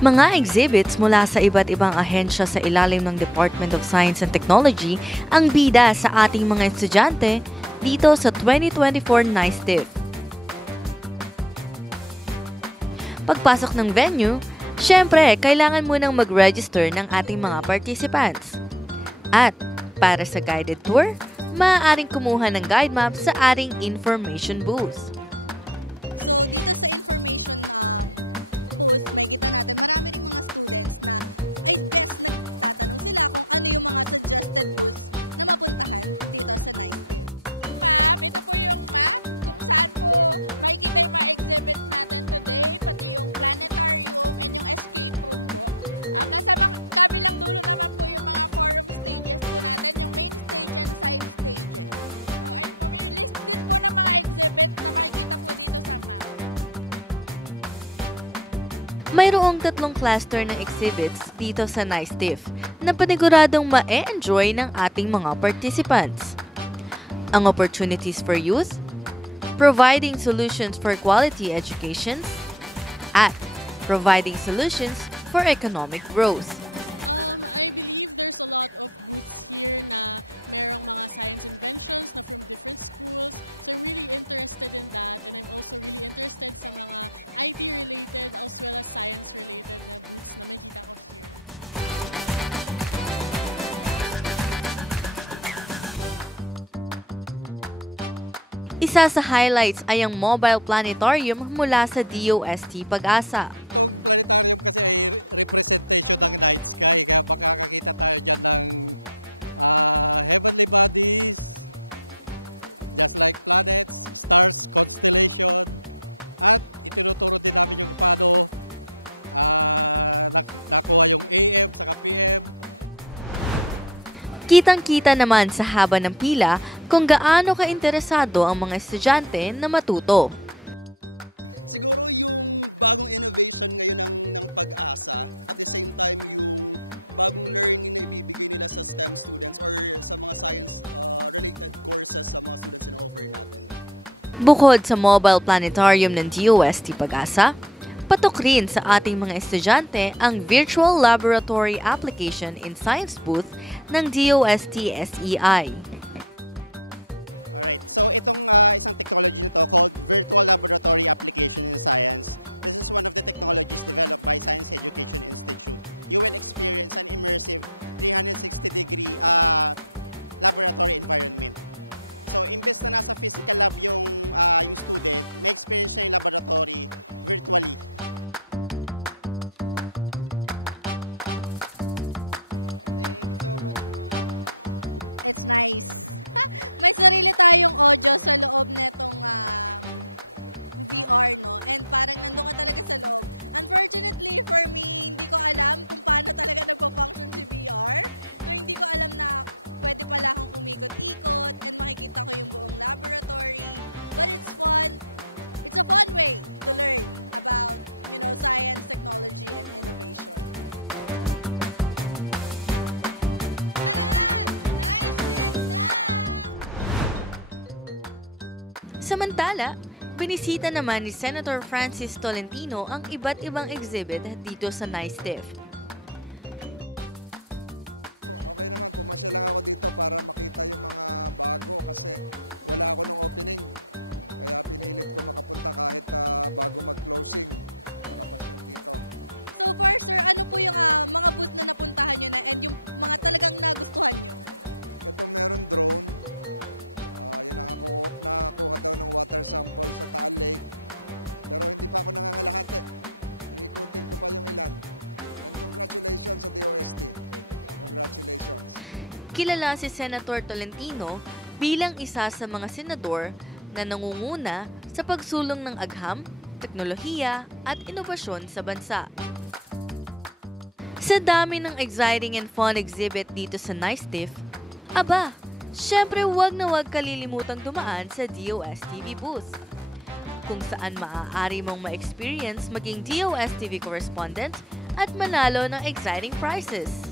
Mga exhibits mula sa iba't ibang ahensya sa ilalim ng Department of Science and Technology ang bida sa ating mga estudyante dito sa 2024 NISTIF. Pagpasok ng venue, syempre, kailangan munang mag-register ng ating mga participants. At para sa guided tour, maaaring kumuha ng guide map sa ating information booth. Mayroong 3 cluster ng exhibits dito sa NISTIF na paniguradong ma-enjoy ng ating mga participants. Ang opportunities for youth, providing solutions for quality education, at providing solutions for economic growth. Isa sa highlights ay ang mobile planetarium mula sa DOST Pag-asa. Kitang-kita naman sa haba ng pila kung gaano ka-interesado ang mga estudyante na matuto. Bukod sa mobile planetarium ng DOST Pag-asa, patok rin sa ating mga estudyante ang Virtual Laboratory Application in Science Booth ng DOST SEI. Samantala, binisita naman ni Senator Francis Tolentino ang iba't ibang exhibit dito sa NISTIF. Kilala si Senator Tolentino bilang isa sa mga senador na nangunguna sa pagsulong ng agham, teknolohiya at inobasyon sa bansa. Sa dami ng exciting and fun exhibit dito sa NISTIF, syempre wag na wag kalilimutang dumaan sa DOST-TV booth, kung saan maaari mong ma-experience maging DOST-TV correspondent at manalo ng exciting prizes.